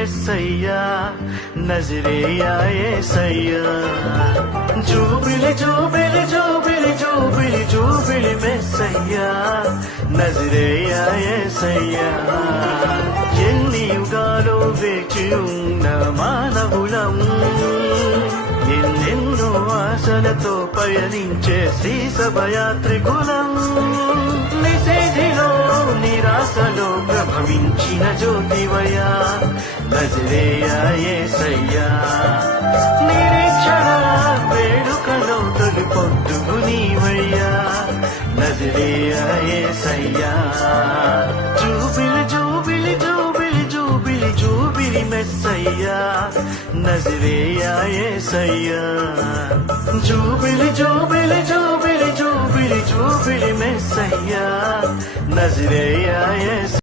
మెస్సయ్యా నజరేయా యేసయ్యా జూబిలి జూబిలి జూబిలి జూబిలి జూబిలి మెస్సయ్యా నజరేయా యేసయ్యా ఎన్ని యుగాలు వేచి ఉన్న మానవులం ఎన్నెన్నో ఆశలతో పయనించే శ్రీ సభయాత్రికులం నిషేధిలో నిరాశలో ప్రభవించిన జ్యోతివయ్యా నజరేయా యేసయ్యా నిరీక్షణ వేడుకలో తొలి పొద్దుగు నీవయ్యా నజరేయా యేసయ్యా జూబిలి జూబిలి జూబిలి జూబిలి జూబిలి మెస్సయ్యా నజరేయా యేసయ్యా జూబిలి జూబిలి జూబిలి జూబిలి జూబిలి మెస్సయ్యా నజరేయా యేసయ్యా